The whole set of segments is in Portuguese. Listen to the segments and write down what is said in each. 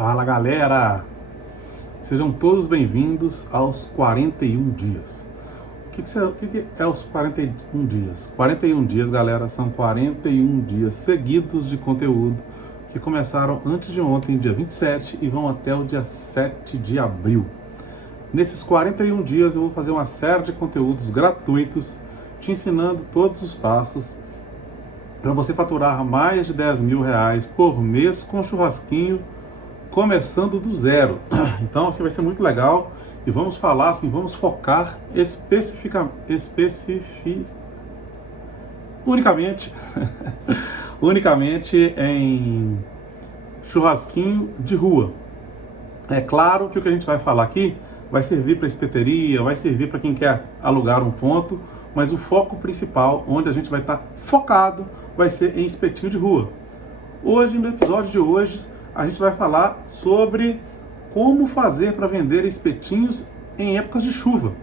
Fala galera, sejam todos bem-vindos aos 41 dias. O que é os 41 dias? 41 dias, galera, são 41 dias seguidos de conteúdo que começaram antes de ontem, dia 27, e vão até o dia 7 de abril. Nesses 41 dias eu vou fazer uma série de conteúdos gratuitos, te ensinando todos os passos para você faturar mais de 10 mil reais por mês com churrasquinho, começando do zero. Então assim vai ser muito legal e vamos falar assim, vamos focar unicamente em churrasquinho de rua. É claro que o que a gente vai falar aqui vai servir para espeteria, vai servir para quem quer alugar um ponto, mas o foco principal, onde a gente vai estar focado, vai ser em espetinho de rua. Hoje, no episódio de hoje, a gente vai falar sobre como fazer para vender espetinhos em épocas de chuva.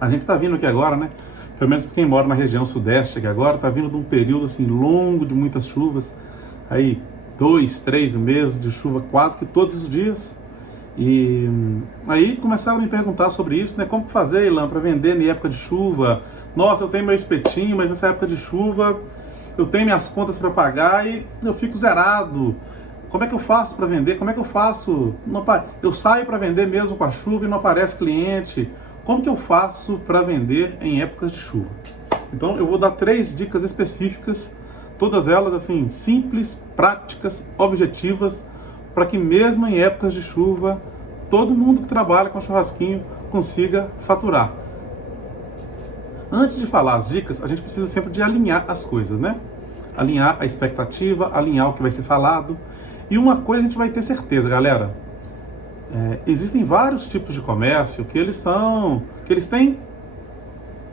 A gente está vindo aqui agora, né? Pelo menos quem mora na região sudeste aqui agora, está vindo de um período assim longo de muitas chuvas, aí 2, 3 meses de chuva quase que todos os dias. E aí começaram a me perguntar sobre isso, né? Como fazer, Ilan, para vender em época de chuva? Nossa, eu tenho meu espetinho, mas nessa época de chuva eu tenho minhas contas para pagar e eu fico zerado. Como é que eu faço para vender? Como é que eu faço? Eu saio para vender mesmo com a chuva e não aparece cliente. Como que eu faço para vender em épocas de chuva? Então eu vou dar 3 dicas específicas, todas elas assim simples, práticas, objetivas, para que mesmo em épocas de chuva, todo mundo que trabalha com churrasquinho consiga faturar. Antes de falar as dicas, a gente precisa sempre de alinhar as coisas, né? Alinhar a expectativa, alinhar o que vai ser falado. E uma coisa a gente vai ter certeza, galera. Existem vários tipos de comércio que eles têm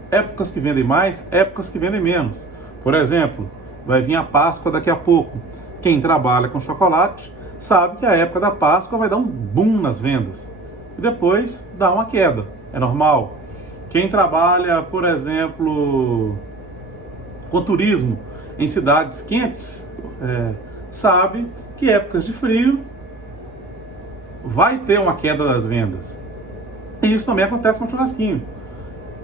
épocas que vendem mais, épocas que vendem menos. Por exemplo, vai vir a Páscoa daqui a pouco. Quem trabalha com chocolate sabe que a época da Páscoa vai dar um boom nas vendas. E depois dá uma queda. É normal. Quem trabalha, por exemplo, com turismo em cidades quentes, sabe que épocas de frio vai ter uma queda das vendas. E isso também acontece com churrasquinho.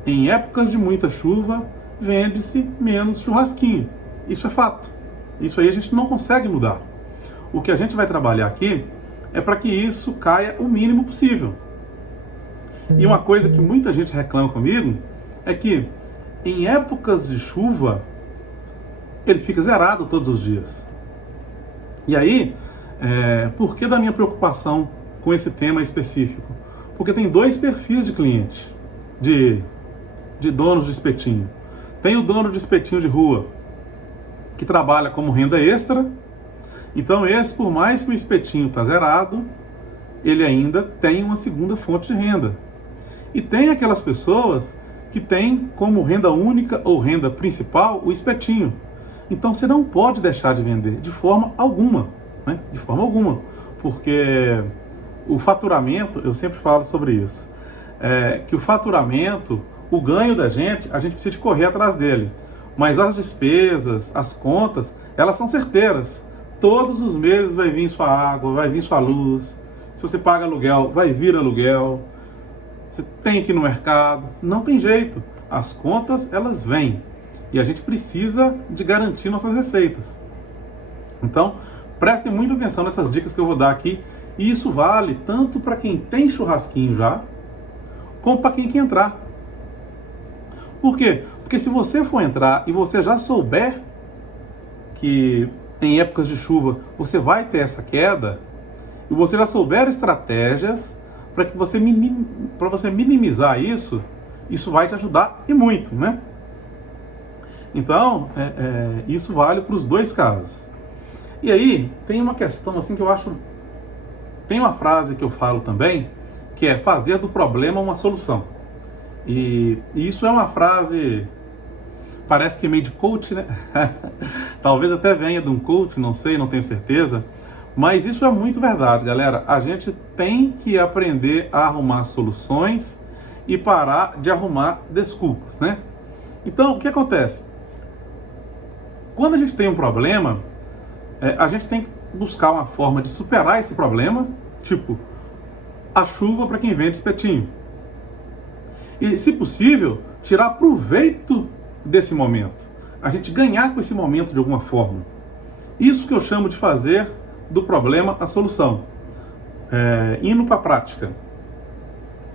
Em épocas de muita chuva, vende-se menos churrasquinho. Isso é fato. Isso aí a gente não consegue mudar. O que a gente vai trabalhar aqui é para que isso caia o mínimo possível. E uma coisa que muita gente reclama comigo é que em épocas de chuva ele fica zerado todos os dias. E aí, por que da minha preocupação com esse tema específico? Porque tem 2 perfis de cliente, de donos de espetinho. Tem o dono de espetinho de rua, que trabalha como renda extra. Então esse, por mais que o espetinho está zerado, ele ainda tem uma segunda fonte de renda. E tem aquelas pessoas que têm como renda única ou renda principal o espetinho. Então você não pode deixar de vender de forma alguma, né? De forma alguma, porque o faturamento, eu sempre falo sobre isso, que o faturamento, o ganho da gente, a gente precisa de correr atrás dele, mas as despesas, as contas, elas são certeiras. Todos os meses vai vir sua água, vai vir sua luz, se você paga aluguel, vai vir aluguel, você tem que ir no mercado, não tem jeito, as contas elas vêm. E a gente precisa de garantir nossas receitas. Então, prestem muita atenção nessas dicas que eu vou dar aqui. E isso vale tanto para quem tem churrasquinho já, como para quem quer entrar. Por quê? Porque se você for entrar e você já souber que em épocas de chuva você vai ter essa queda, e você já souber estratégias para que você minimizar isso, isso vai te ajudar e muito, né? Então, isso vale para os 2 casos. E aí, tem uma questão assim que eu acho... Tem uma frase que eu falo também, que é fazer do problema uma solução. E isso é uma frase... Parece que é meio de coach, né? Talvez até venha de um coach, não sei, não tenho certeza. Mas isso é muito verdade, galera. A gente tem que aprender a arrumar soluções e parar de arrumar desculpas, né? Então, o que acontece? Quando a gente tem um problema, a gente tem que buscar uma forma de superar esse problema, tipo a chuva para quem vende espetinho. E, se possível, tirar proveito desse momento. A gente ganhar com esse momento de alguma forma. Isso que eu chamo de fazer do problema a solução. Indo para a prática.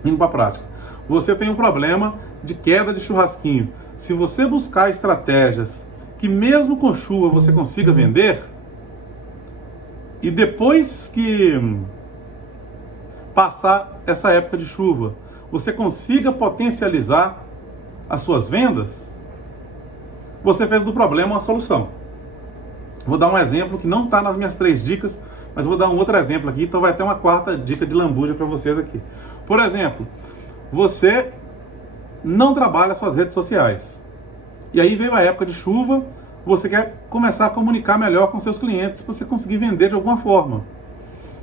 Indo para a prática. Você tem um problema de queda de churrasquinho. Se você buscar estratégias que mesmo com chuva você consiga vender, e depois que passar essa época de chuva, você consiga potencializar as suas vendas, você fez do problema uma solução. Vou dar um exemplo que não está nas minhas 3 dicas, mas vou dar um outro exemplo aqui, então vai ter uma 4ª dica de lambuja para vocês aqui. Por exemplo, você não trabalha suas redes sociais. E aí veio a época de chuva, você quer começar a comunicar melhor com seus clientes, para você conseguir vender de alguma forma.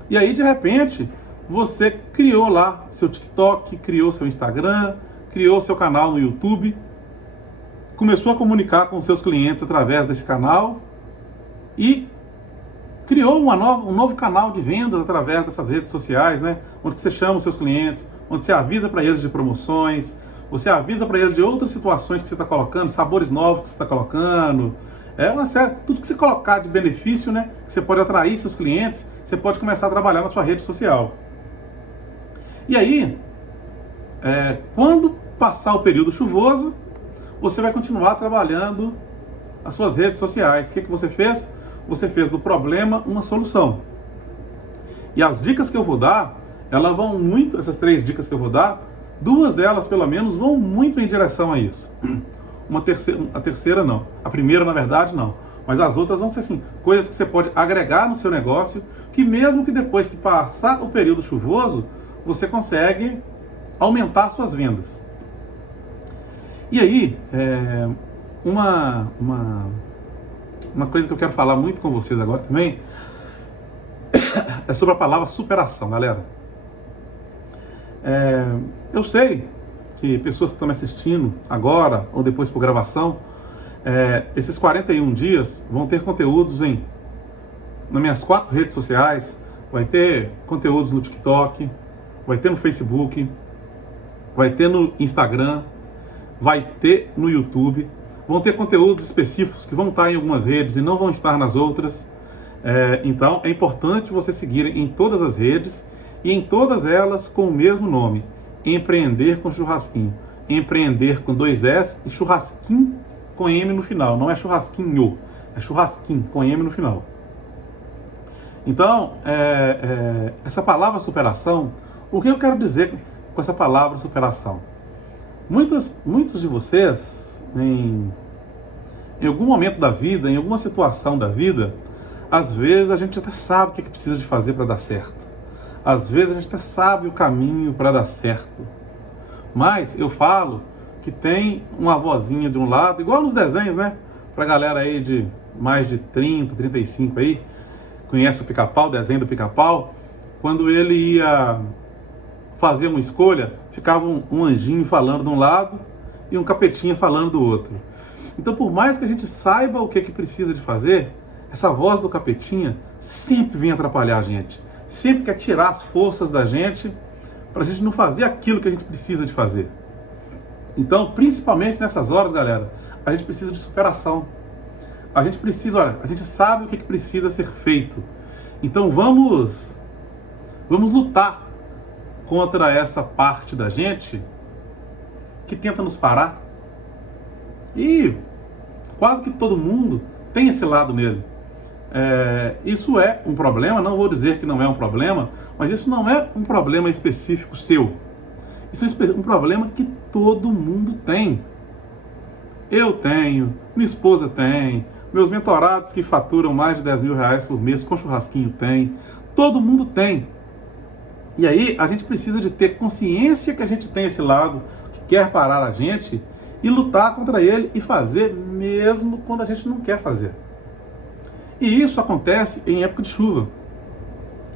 E aí, de repente, você criou lá seu TikTok, criou seu Instagram, criou seu canal no YouTube, começou a comunicar com seus clientes através desse canal e criou um novo canal de vendas através dessas redes sociais, né? Onde você chama os seus clientes, onde você avisa para eles de promoções, você avisa para eles de outras situações que você está colocando, sabores novos que você está colocando. É uma série, tudo que você colocar de benefício, né? Que você pode atrair seus clientes, você pode começar a trabalhar na sua rede social. E aí, quando passar o período chuvoso, você vai continuar trabalhando as suas redes sociais. O que você fez? Você fez do problema uma solução. E as dicas que eu vou dar, elas vão muito, essas 3 dicas que eu vou dar, 2 delas pelo menos vão muito em direção a isso. A terceira não. A primeira, na verdade, não. Mas as outras vão ser assim, coisas que você pode agregar no seu negócio, que mesmo que depois que passar o período chuvoso, você consegue aumentar suas vendas. E aí, uma coisa que eu quero falar muito com vocês agora também é sobre a palavra superação, galera. Eu sei que pessoas que estão me assistindo agora ou depois por gravação, esses 41 dias vão ter conteúdos nas minhas 4 redes sociais, vai ter conteúdos no TikTok, vai ter no Facebook, vai ter no Instagram, vai ter no YouTube, vão ter conteúdos específicos que vão estar em algumas redes e não vão estar nas outras. Então é importante você seguir em todas as redes e em todas elas com o mesmo nome: Empreender com Churrasquinho. Empreender com 2 S e churrasquinho com M no final. Não é churrasquinho, é churrasquinho com M no final. Então, essa palavra superação, o que eu quero dizer com essa palavra superação? Muitos de vocês, em algum momento da vida, em alguma situação da vida, às vezes a gente até sabe o que precisa de fazer para dar certo. Às vezes a gente até sabe o caminho para dar certo. Mas eu falo que tem uma vozinha de um lado, igual nos desenhos, né? Pra galera aí de mais de 30, 35 aí, conhece o Pica-Pau, o desenho do Pica-Pau, quando ele ia fazer uma escolha, ficava um anjinho falando de um lado e um capetinha falando do outro. Então, por mais que a gente saiba o que precisa de fazer, essa voz do capetinha sempre vem atrapalhar a gente. Sempre quer tirar as forças da gente para a gente não fazer aquilo que a gente precisa de fazer. Então, principalmente nessas horas, galera, a gente precisa de superação. A gente precisa, a gente sabe o que precisa ser feito. Então vamos lutar contra essa parte da gente que tenta nos parar. E quase que todo mundo tem esse lado nele. Isso é um problema, não vou dizer que não é um problema, mas isso não é um problema específico seu. Isso é um problema que todo mundo tem. Eu tenho, minha esposa tem, meus mentorados que faturam mais de 10 mil reais por mês com churrasquinho tem, todo mundo tem. E aí a gente precisa de ter consciência que a gente tem esse lado que quer parar a gente e lutar contra ele e fazer mesmo quando a gente não quer fazer. E isso acontece em época de chuva.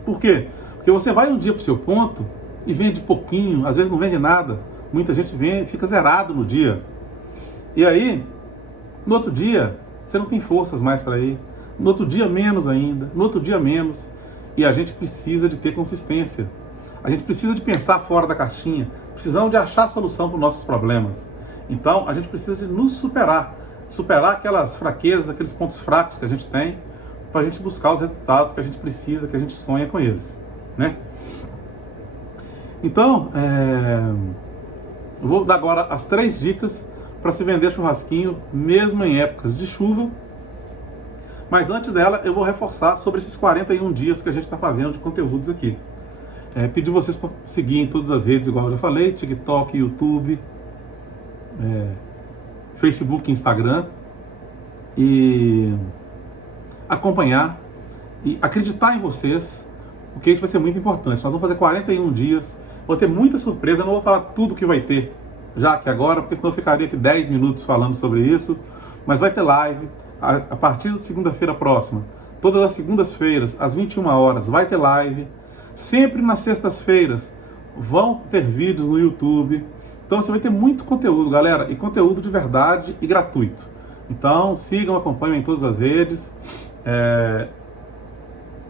Por quê? Porque você vai um dia para o seu ponto e vende pouquinho, às vezes não vende nada. Muita gente fica zerado no dia. E aí, no outro dia, você não tem forças mais para ir. no outro dia menos ainda, no outro dia menos. E a gente precisa de ter consistência. A gente precisa de pensar fora da caixinha. Precisamos de achar solução para os nossos problemas. Então, a gente precisa de nos superar. Superar aquelas fraquezas, aqueles pontos fracos que a gente tem, para a gente buscar os resultados que a gente precisa, que a gente sonha com eles, né? Então, eu vou dar agora as 3 dicas para se vender churrasquinho, mesmo em épocas de chuva. Mas antes dela, eu vou reforçar sobre esses 41 dias que a gente está fazendo de conteúdos aqui. Pedir vocês para seguir em todas as redes, igual eu já falei, TikTok, YouTube, Facebook, Instagram, e acompanhar e acreditar em vocês, porque isso vai ser muito importante. Nós vamos fazer 41 dias, vou ter muita surpresa, eu não vou falar tudo que vai ter já aqui agora, porque senão eu ficaria aqui 10 minutos falando sobre isso, mas vai ter live a partir da segunda-feira próxima, todas as segundas-feiras, às 21 horas, vai ter live, sempre nas sextas-feiras vão ter vídeos no YouTube. Então você vai ter muito conteúdo, galera, e conteúdo de verdade e gratuito. Então sigam, acompanhem em todas as redes,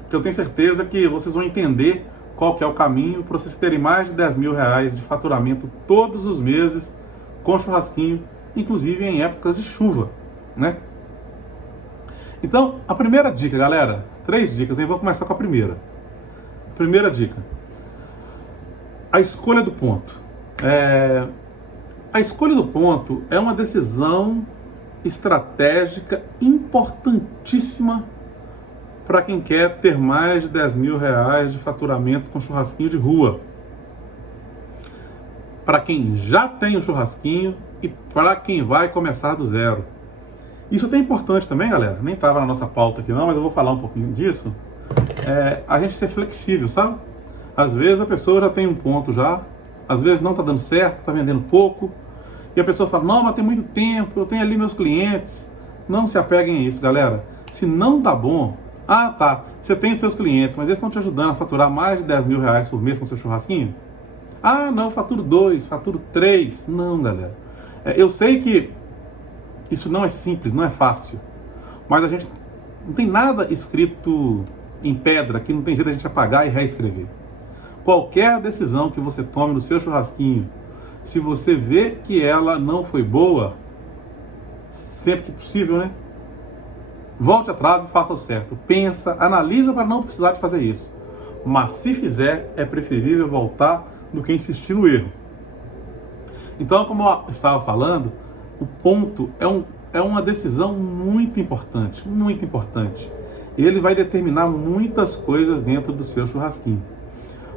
que eu tenho certeza que vocês vão entender qual que é o caminho para vocês terem mais de 10 mil reais de faturamento todos os meses com churrasquinho, inclusive em épocas de chuva, né? Então, a primeira dica, galera, 3 dicas, hein? Vou começar com a primeira. Primeira dica, a escolha do ponto. A escolha do ponto é uma decisão estratégica importantíssima para quem quer ter mais de 10 mil reais de faturamento com churrasquinho de rua. Para quem já tem um churrasquinho e para quem vai começar do zero. Isso é importante também, galera, nem estava na nossa pauta aqui não, mas eu vou falar um pouquinho disso. A gente ser flexível, sabe? Às vezes a pessoa já tem um ponto já, às vezes não está dando certo, está vendendo pouco, e a pessoa fala, não, mas tem muito tempo, eu tenho ali meus clientes. Não se apeguem a isso, galera. Se não dá bom, tá, você tem seus clientes, mas eles estão te ajudando a faturar mais de 10 mil reais por mês com seu churrasquinho? Não, faturo 2, faturo 3. Não, galera. Eu sei que isso não é simples, não é fácil, mas a gente não tem nada escrito em pedra que não tem jeito de a gente apagar e reescrever. Qualquer decisão que você tome no seu churrasquinho, se você vê que ela não foi boa, sempre que possível, né? Volte atrás e faça o certo. Pensa, analisa para não precisar de fazer isso. Mas se fizer, é preferível voltar do que insistir no erro. Então, como eu estava falando, o ponto é uma decisão muito importante, muito importante. Ele vai determinar muitas coisas dentro do seu churrasquinho.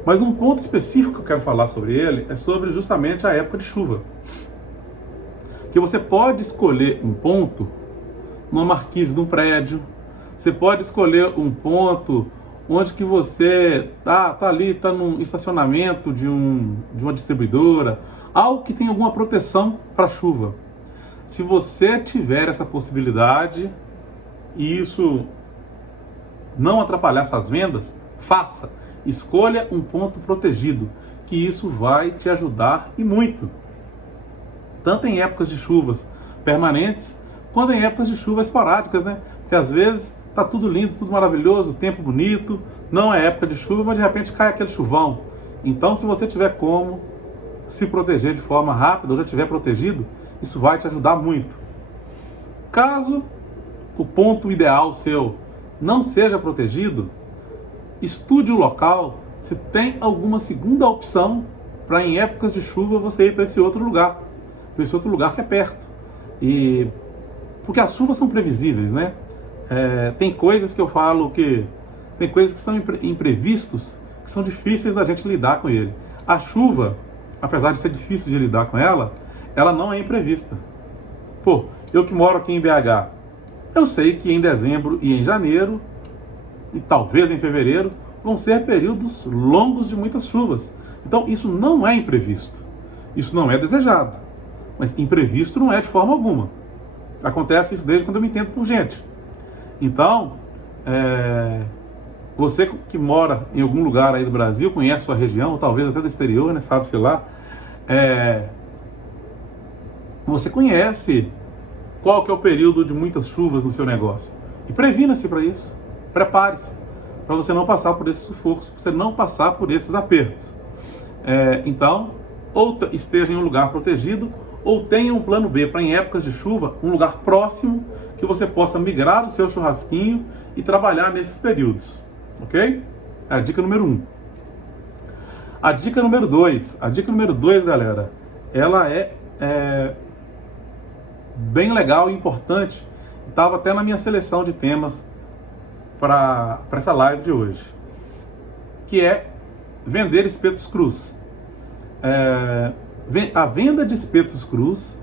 Mas um ponto específico que eu quero falar sobre ele é sobre justamente a época de chuva. Que você pode escolher um ponto numa marquise de um prédio, você pode escolher um ponto onde que você tá num estacionamento de uma distribuidora, algo que tem alguma proteção para chuva. Se você tiver essa possibilidade e isso não atrapalhar suas vendas, faça. Escolha um ponto protegido, que isso vai te ajudar e muito. Tanto em épocas de chuvas permanentes, quanto em épocas de chuvas esporádicas, né? Porque às vezes tá tudo lindo, tudo maravilhoso, tempo bonito, não é época de chuva, mas de repente cai aquele chuvão. Então, se você tiver como se proteger de forma rápida, ou já tiver protegido, isso vai te ajudar muito. Caso o ponto ideal seu não seja protegido, estude o local se tem alguma segunda opção para em épocas de chuva você ir para esse outro lugar que é perto. Porque as chuvas são previsíveis, né? Tem coisas que eu falo que tem coisas que são imprevistos, que são difíceis da gente lidar com ele. A chuva, apesar de ser difícil de lidar com ela não é imprevista. Eu que moro aqui em BH, eu sei que em dezembro e em janeiro, e talvez em fevereiro, vão ser períodos longos de muitas chuvas. Então isso não é imprevisto. Isso não é desejado. Mas imprevisto não é de forma alguma. Acontece isso desde quando eu me entendo por gente. Então, você que mora em algum lugar aí do Brasil, conhece a sua região, ou talvez até do exterior, né, sabe, sei lá, você conhece qual que é o período de muitas chuvas no seu negócio. E previna-se para isso. Prepare-se para você não passar por esses sufocos, para você não passar por esses apertos. Então, ou esteja em um lugar protegido, ou tenha um plano B para, em épocas de chuva, um lugar próximo que você possa migrar o seu churrasquinho e trabalhar nesses períodos. Ok? É a dica número 1. A dica número 2. A dica número 2, galera, ela é bem legal e importante. Estava até na minha seleção de temas para essa live de hoje, que é vender espetos crus. A venda de espetos crus,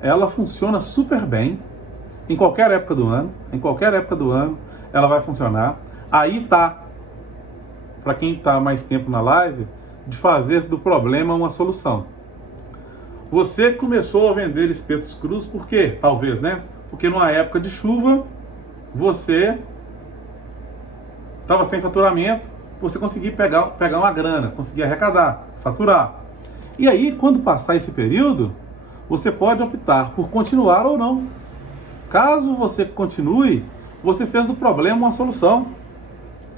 ela funciona super bem em qualquer época do ano. Em qualquer época do ano ela vai funcionar. Aí tá, para quem está mais tempo na live, de fazer do problema uma solução. Você começou a vender espetos crus por quê? Talvez, né? Porque numa época de chuva, você estava sem faturamento, você conseguia pegar uma grana, conseguia arrecadar, faturar. E aí, quando passar esse período, você pode optar por continuar ou não. Caso você continue, você fez do problema uma solução.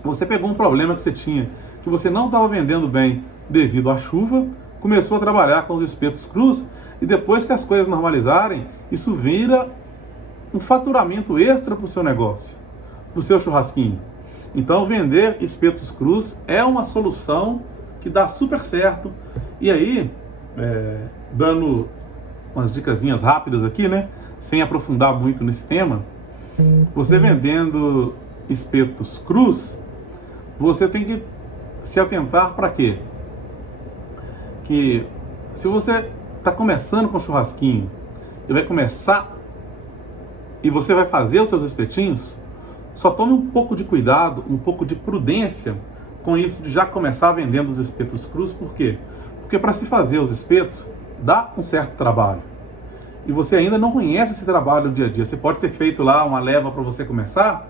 Você pegou um problema que você tinha, que você não estava vendendo bem devido à chuva, começou a trabalhar com os espetos crus, e depois que as coisas normalizarem, isso vira um faturamento extra para o seu negócio, para o seu churrasquinho. Então, vender espetos crus é uma solução que dá super certo. E aí, dando umas dicasinhas rápidas aqui, né? Sem aprofundar muito nesse tema, você vendendo espetos crus, você tem que se atentar para quê? Que se você está começando com churrasquinho e vai começar e você vai fazer os seus espetinhos, só tome um pouco de cuidado, um pouco de prudência com isso de já começar vendendo os espetos crus. Por quê? Porque para se fazer os espetos dá um certo trabalho. E você ainda não conhece esse trabalho do dia a dia. Você pode ter feito lá uma leva para você começar,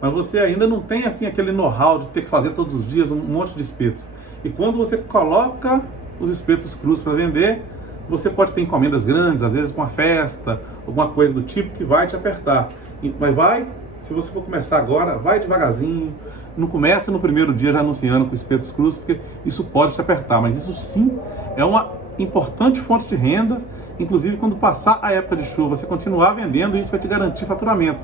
mas você ainda não tem assim aquele know-how de ter que fazer todos os dias um monte de espetos. E quando você coloca os espetos crus para vender, você pode ter encomendas grandes, às vezes com uma festa, alguma coisa do tipo que vai te apertar. Mas se você for começar agora, vai devagarzinho. Não comece no primeiro dia já anunciando com espetos crus, porque isso pode te apertar. Mas isso sim é uma importante fonte de renda, inclusive quando passar a época de chuva, você continuar vendendo, isso vai te garantir faturamento.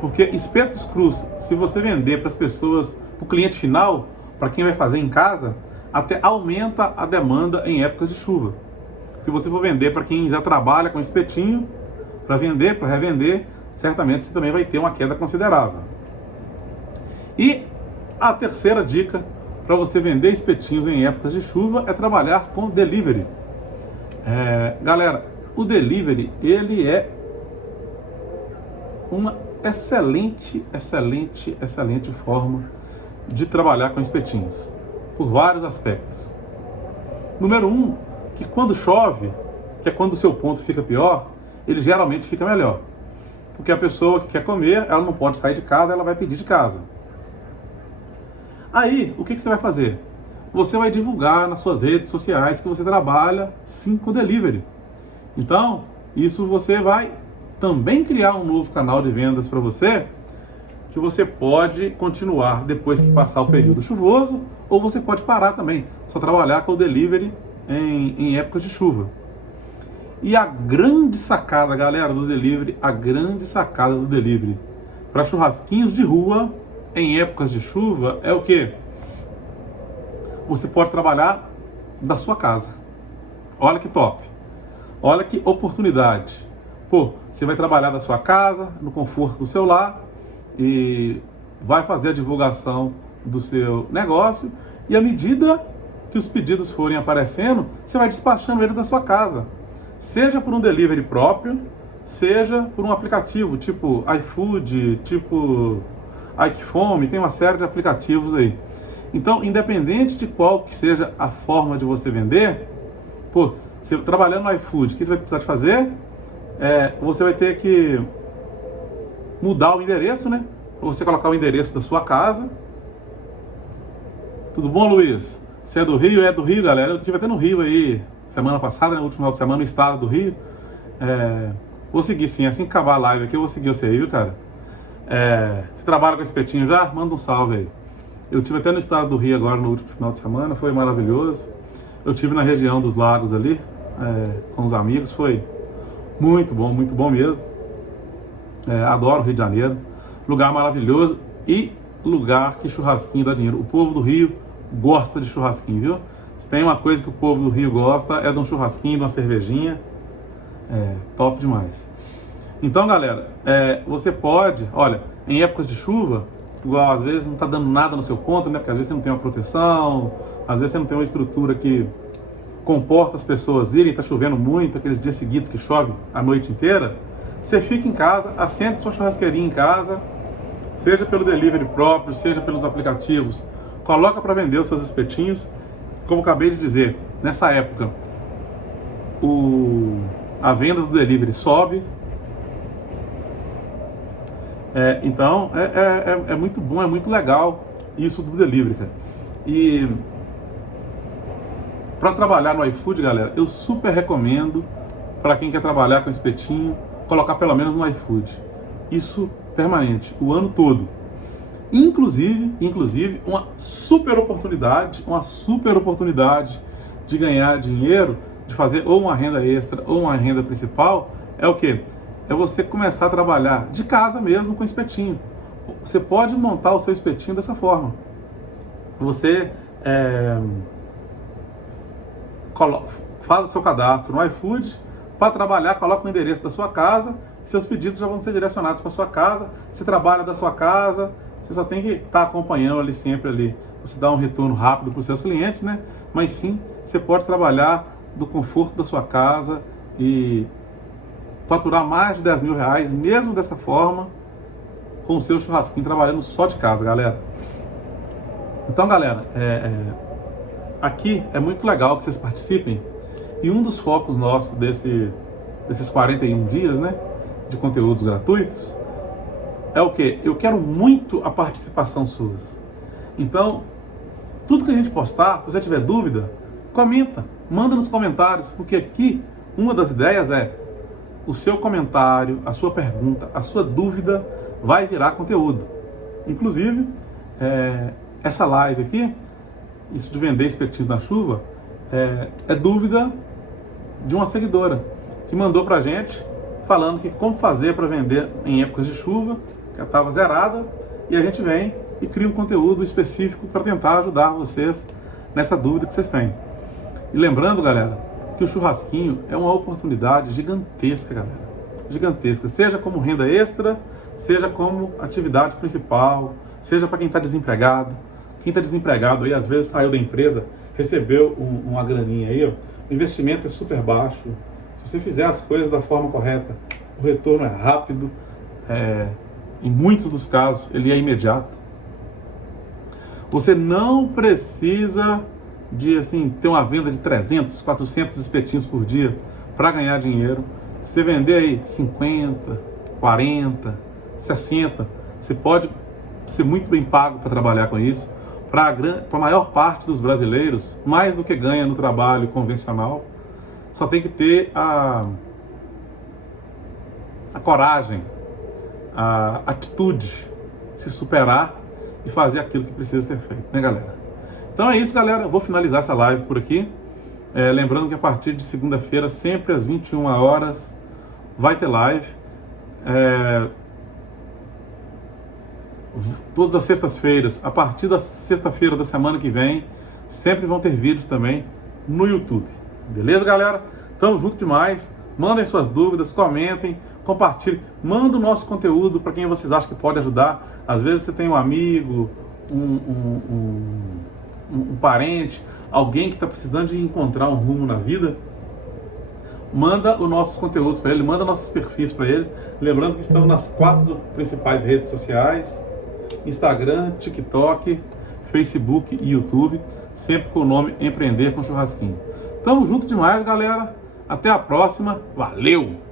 Porque espetos crus, se você vender para as pessoas, para o cliente final, para quem vai fazer em casa, até aumenta a demanda em épocas de chuva. Se você for vender para quem já trabalha com espetinho, para vender, para revender, certamente você também vai ter uma queda considerável. E a terceira dica para você vender espetinhos em épocas de chuva é trabalhar com delivery. Galera, o delivery, ele é uma excelente forma de trabalhar com espetinhos, por vários aspectos. Número 1, que quando chove, que é quando o seu ponto fica pior, ele geralmente fica melhor. Porque a pessoa que quer comer, ela não pode sair de casa, ela vai pedir de casa. Aí, o que você vai fazer? Você vai divulgar nas suas redes sociais que você trabalha sim com delivery. Então, isso você vai também criar um novo canal de vendas para você, que você pode continuar depois que passar o período chuvoso, ou você pode parar também, só trabalhar com o delivery em épocas de chuva. E a grande sacada, galera, do delivery, para churrasquinhos de rua em épocas de chuva é o quê? Você pode trabalhar da sua casa. Olha que top. Olha que oportunidade. Pô, você vai trabalhar da sua casa, no conforto do seu lar, e vai fazer a divulgação do seu negócio, e à medida que os pedidos forem aparecendo, você vai despachando ele da sua casa. Seja por um delivery próprio, seja por um aplicativo, tipo iFood, tipo iFome, tem uma série de aplicativos aí. Então, independente de qual que seja a forma de você vender, pô, você trabalhando no iFood, o que você vai precisar de fazer? Você vai ter que mudar o endereço, né? Ou você colocar o endereço da sua casa. Tudo bom, Luiz? Você é do Rio? É do Rio, galera. Eu estive até no Rio aí, semana passada, no último final de semana, no estado do Rio. Vou seguir sim, assim que acabar a live aqui, eu vou seguir você aí, viu, cara? Você trabalha com espetinho já? Manda um salve aí. Eu tive até no estado do Rio agora no último final de semana, foi maravilhoso. Eu tive na região dos lagos ali, com os amigos, foi muito bom mesmo. Adoro o Rio de Janeiro, lugar maravilhoso e lugar que churrasquinho dá dinheiro. O povo do Rio gosta de churrasquinho, viu? Se tem uma coisa que o povo do Rio gosta, é de um churrasquinho, de uma cervejinha. Top demais. Então, galera, você pode, olha, em épocas de chuva, igual às vezes não está dando nada no seu ponto, né? Porque às vezes você não tem uma proteção, às vezes você não tem uma estrutura que comporta as pessoas irem, está chovendo muito, aqueles dias seguidos que chove a noite inteira. Você fica em casa, assenta sua churrasqueirinha em casa, seja pelo delivery próprio, seja pelos aplicativos, coloca para vender os seus espetinhos. Como eu acabei de dizer, nessa época a venda do delivery sobe. Então é muito bom, é muito legal isso do delivery, cara. E para trabalhar no iFood, galera, eu super recomendo para quem quer trabalhar com espetinho, colocar pelo menos no iFood. Isso permanente, o ano todo. Inclusive uma super oportunidade de ganhar dinheiro, de fazer ou uma renda extra ou uma renda principal, é o quê? É você começar a trabalhar de casa mesmo com espetinho. Você pode montar o seu espetinho dessa forma. Você faz o seu cadastro no iFood, para trabalhar, coloca o endereço da sua casa, e seus pedidos já vão ser direcionados para sua casa. Você trabalha da sua casa, você só tem que estar acompanhando ali sempre ali. Você dá um retorno rápido para os seus clientes, né? Mas sim, você pode trabalhar do conforto da sua casa e faturar mais de 10 mil reais, mesmo dessa forma, com o seu churrasquinho, trabalhando só de casa, galera. Então, galera, aqui é muito legal que vocês participem. E um dos focos nossos desses 41 dias, né, de conteúdos gratuitos, é o quê? Eu quero muito a participação sua. Então, tudo que a gente postar, se você tiver dúvida, comenta, manda nos comentários, porque aqui uma das ideias o seu comentário, a sua pergunta, a sua dúvida vai virar conteúdo. Inclusive, essa live aqui, isso de vender espetinhos na chuva, é dúvida de uma seguidora que mandou pra gente falando que como fazer para vender em épocas de chuva, que ela estava zerada, e a gente vem e cria um conteúdo específico para tentar ajudar vocês nessa dúvida que vocês têm. E lembrando, galera, que o churrasquinho é uma oportunidade gigantesca, galera. Gigantesca. Seja como renda extra, seja como atividade principal, seja para quem está desempregado. Quem está desempregado aí, às vezes saiu da empresa, recebeu uma graninha aí, ó, o investimento é super baixo. Se você fizer as coisas da forma correta, o retorno é rápido. Em muitos dos casos, ele é imediato. Você não precisa de ter uma venda de 300, 400 espetinhos por dia para ganhar dinheiro. Se você vender aí 50, 40, 60, você pode ser muito bem pago para trabalhar com isso. Para a maior parte dos brasileiros, mais do que ganha no trabalho convencional, só tem que ter a coragem, a atitude, se superar e fazer aquilo que precisa ser feito, né, galera? Então é isso, galera. Eu vou finalizar essa live por aqui. Lembrando que a partir de segunda-feira, sempre às 21 horas, vai ter live. Todas as sextas-feiras, a partir da sexta-feira da semana que vem, sempre vão ter vídeos também no YouTube. Beleza, galera? Tamo junto demais. Mandem suas dúvidas, comentem, compartilhem. Manda o nosso conteúdo para quem vocês acham que pode ajudar. Às vezes você tem um amigo, um parente, alguém que está precisando de encontrar um rumo na vida. Manda os nossos conteúdos para ele, manda nossos perfis para ele. Lembrando que estamos nas 4 principais redes sociais: Instagram, TikTok, Facebook e YouTube, sempre com o nome Empreender com Churrasquinho. Tamo junto demais, galera. Até a próxima. Valeu!